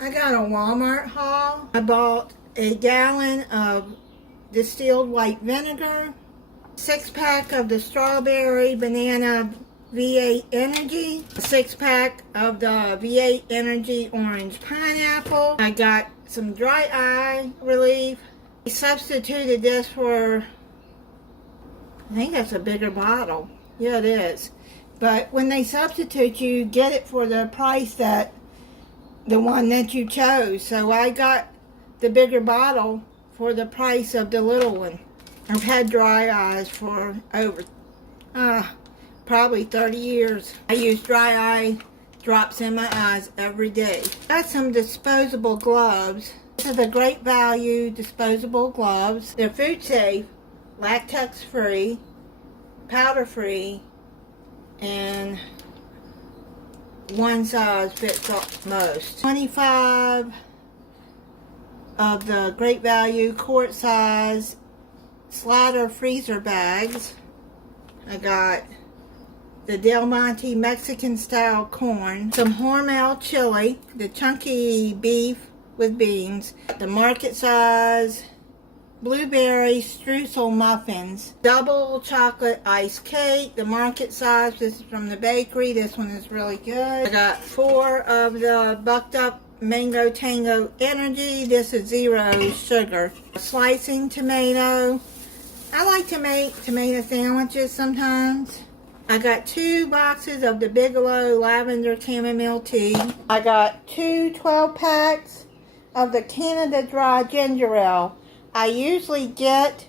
I got a Walmart haul. I bought a gallon of distilled white vinegar, 6-pack of the strawberry banana V8 Energy, a 6-pack of the V8 Energy orange pineapple. I got some dry eye relief. I substituted this for, I think that's a bigger bottle. Yeah, it is. But when they substitute, you get it for the price that the one that you chose. So I got the bigger bottle for the price of the little one. I've had dry eyes for over probably 30 years. I use dry eye drops in my eyes every day. Got some disposable gloves. These are the Great Value disposable gloves. They're food safe, latex free, powder free, and one size fits most. 25 of the Great Value quart size slider freezer bags. I got the Del Monte Mexican style corn, some Hormel chili, the chunky beef with beans, the market size blueberry streusel muffins, double chocolate ice cake, the market size. This is from the bakery. This one is really good. I got 4 of the bucked up Mango Tango Energy. This is 0 sugar. Slicing tomato. I like to make tomato sandwiches sometimes. I got 2 boxes of the Bigelow Lavender Chamomile Tea. I got 2 12-packs of the Canada Dry Ginger Ale. I usually get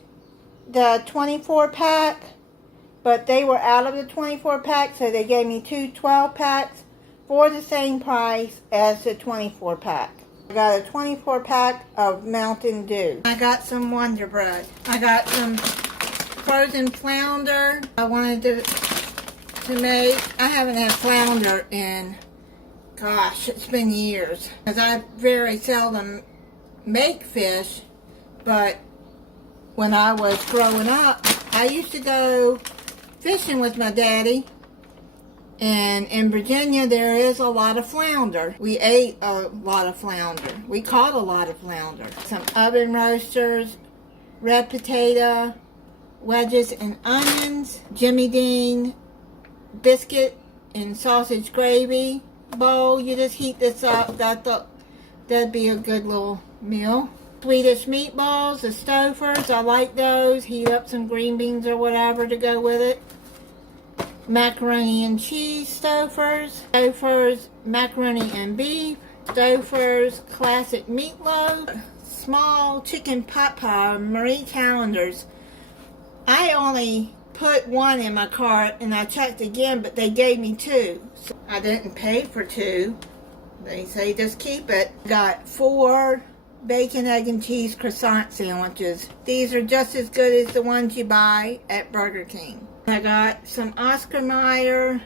the 24-pack, but they were out of the 24-pack, so they gave me 2 12-packs for the same price as the 24-pack. I got a 24-pack of Mountain Dew. I got some Wonder Bread. I got some frozen flounder. I wanted to make. I haven't had flounder in, gosh, it's been years. Because I very seldom make fish. But when I was growing up, I used to go fishing with my daddy. And in Virginia, there is a lot of flounder. We ate a lot of flounder. We caught a lot of flounder. Some oven roasters, red potato, wedges and onions, Jimmy Dean biscuit and sausage gravy bowl. You just heat this up. I thought that'd be a good little meal. Swedish meatballs, the Stouffer's, I like those. Heat up some green beans or whatever to go with it. Macaroni and cheese Stouffer's. Stouffer's macaroni and beef. Stouffer's classic meatloaf. Small chicken pot pie, Marie Callender's. I only put 1 in my cart and I checked again, but they gave me 2. So I didn't pay for 2. They say just keep it. Got 4 bacon, egg, and cheese croissant sandwiches. These are just as good as the ones you buy at Burger King. I got some Oscar Mayer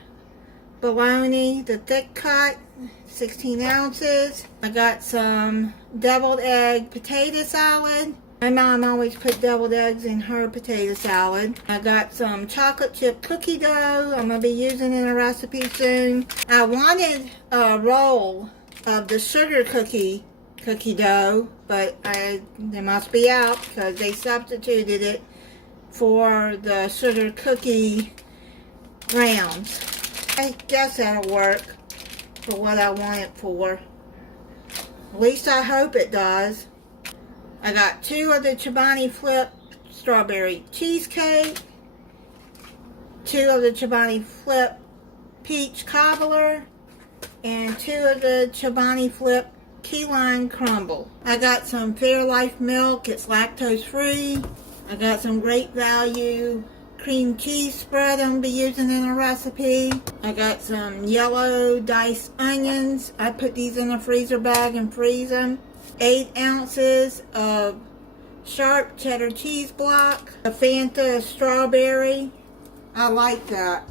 bologna, the thick cut, 16 ounces. I got some deviled egg potato salad. My mom always put deviled eggs in her potato salad. I got some chocolate chip cookie dough. I'm going to be using in a recipe soon. I wanted a roll of the sugar cookie dough, but they must be out because they substituted it for the sugar cookie rounds. I guess that'll work for what I want it for. At least I hope it does. I got 2 of the Chobani Flip strawberry cheesecake, 2 of the Chobani Flip peach cobbler, and 2 of the Chobani Flip key lime crumble. I got some Fairlife milk. It's lactose free. I got some Great Value cream cheese spread I'm going to be using in a recipe. I got some yellow diced onions. I put these in a freezer bag and freeze them. 8 ounces of sharp cheddar cheese block. A Fanta strawberry. I like that.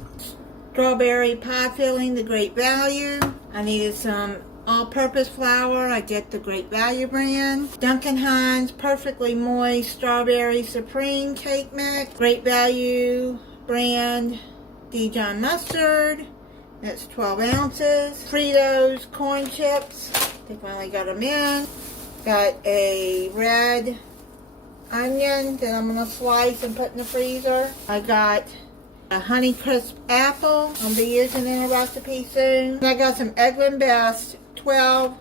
Strawberry pie filling, the Great Value. I needed some all-purpose flour. I get the Great Value brand. Duncan Hines Perfectly Moist Strawberry Supreme Cake Mix. Great Value brand Dijon mustard. That's 12 ounces. Fritos corn chips. They finally got them in. Got a red onion that I'm going to slice and put in the freezer. I got a Honeycrisp apple. I'll be using in a recipe soon. And I got some Eggland Best 12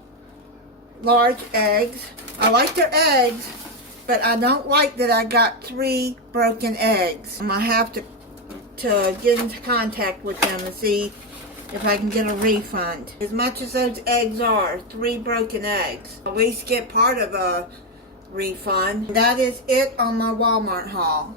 large eggs. I like their eggs, but I don't like that I got 3 broken eggs. I'm going to have to get into contact with them and see if I can get a refund. As much as those eggs are, 3 broken eggs, I'll at least get part of a refund. That is it on my Walmart haul.